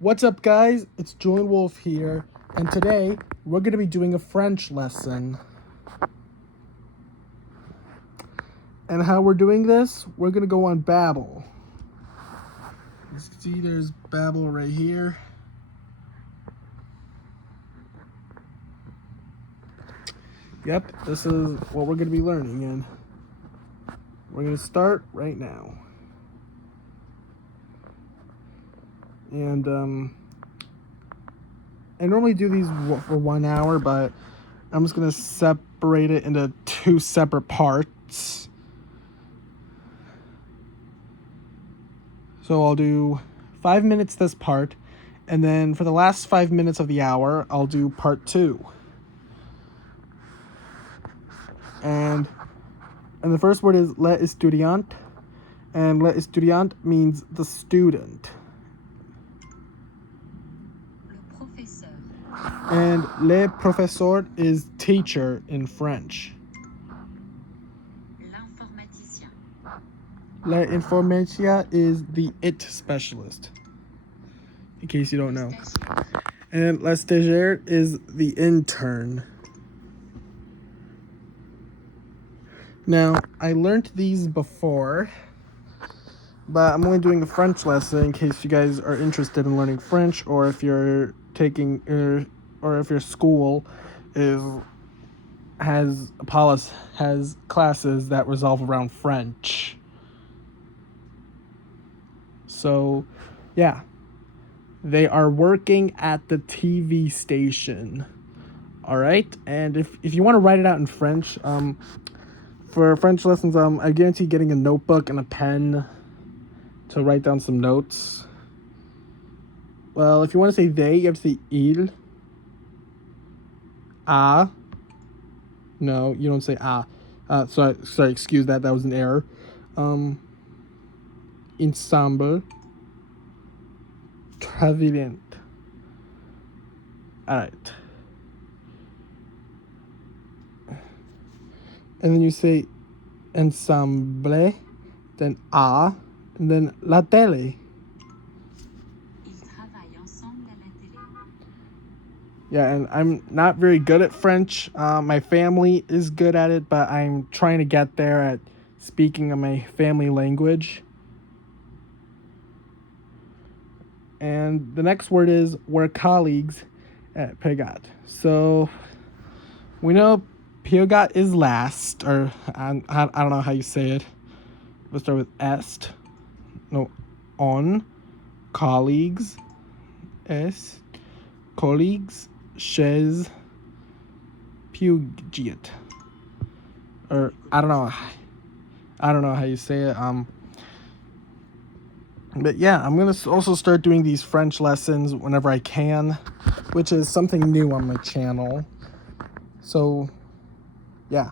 What's up, guys? It's Julien Wolf here, and today we're going to be doing a French lesson. And how we're doing this, we're going to go on Babbel. You see there's Babbel right here. Yep, this is what we're going to be learning, and we're going to start right now. And I normally do these for 1 hour, but I'm just going to separate it into 2 separate parts. So I'll do 5 minutes this part, and then for the last 5 minutes of the hour, I'll do part 2. And the first word is le estudiant, and le estudiant means the student. Le professeur. And le professeur is teacher in French. L'informaticien. L'informaticien is the IT specialist, in case you don't know. And la stagiaire is the intern. Now, I learned these before, but I'm only doing a French lesson in case you guys are interested in learning French, or if you're taking, or if your school has classes that revolve around French. So, yeah, they are working at the TV station. All right, and if you want to write it out in French, for French lessons, I guarantee getting a notebook and a pen to write down some notes. Well, if you want to say they, you have to say il. A. No, you don't say a. Sorry, excuse that. That was an error. Ensemble. Travaillant. Alright. And then you say ensemble, then a, and then la télé. Ils travaillent ensemble à la télé. Yeah, and I'm not very good at French. My family is good at it, but I'm trying to get there at speaking of my family language. And the next word is we're colleagues at Pigot. So we know Pigot is last, or I don't know how you say it. Let's start with est. No, on. Colleagues. Est. Colleagues. Chez. Puget. Or I don't know how you say it. But yeah, I'm gonna also start doing these French lessons whenever I can, which is something new on my channel. So yeah,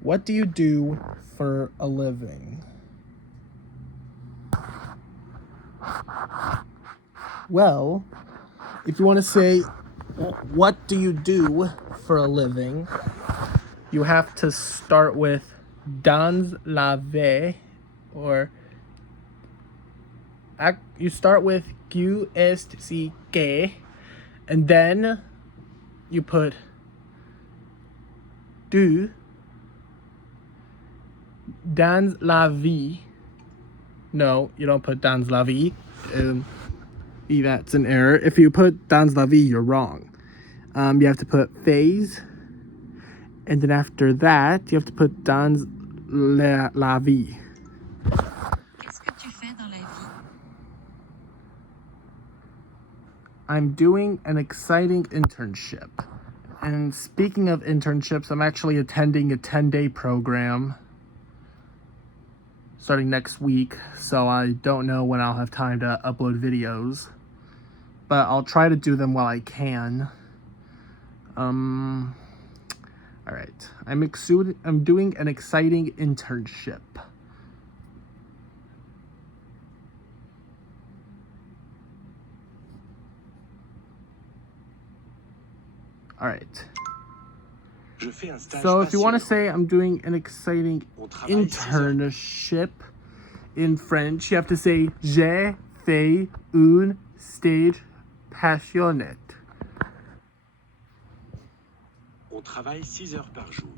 what do you do for a living? Well, if you want to say, what do you do for a living, you have to start with dans la vie, or you start with que est si que, and then you put du dans la vie. No, you don't put dans la vie. That's an error. If you put dans la vie, you're wrong. You have to put phase, and then after that, you have to put dans la vie. Qu'est-ce que tu fais dans la vie? I'm doing an exciting internship. And speaking of internships, I'm actually attending a 10-day program starting next week, so I don't know when I'll have time to upload videos, but I'll try to do them while I can. All right, I'm doing an exciting internship. All right. So if you want to say I'm doing an exciting internship in French, you have to say j'ai fait un stage passionnette. On travaille 6 heures par jour.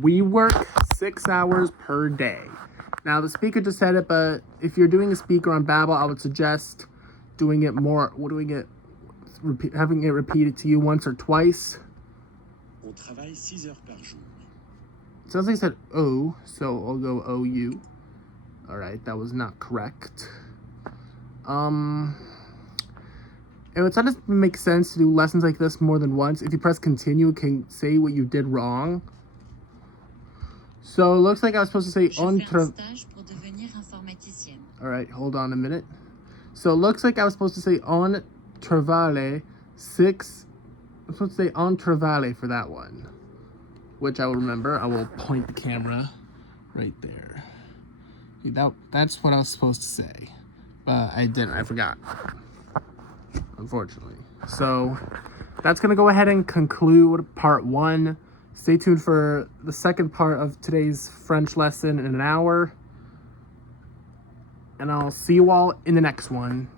We work 6 hours per day. Now, the speaker just said it, but if you're doing a speaker on Babbel, I would suggest having it repeated to you once or twice. On travaille 6 heures par jour. It sounds like I said O, so I'll go OU. All right, that was not correct. It would sort of make sense to do lessons like this more than once. If you press continue, it can say what you did wrong. So it looks like I was supposed to say Alright, hold on a minute. So it looks like I was supposed to say on travaille 6. I'm supposed to say on travaille for that one, which I will remember. I will point the camera right there. That's what I was supposed to say, but I didn't. I forgot, unfortunately. So that's gonna go ahead and conclude part 1. Stay tuned for the second part of today's French lesson in an hour. And I'll see you all in the next one.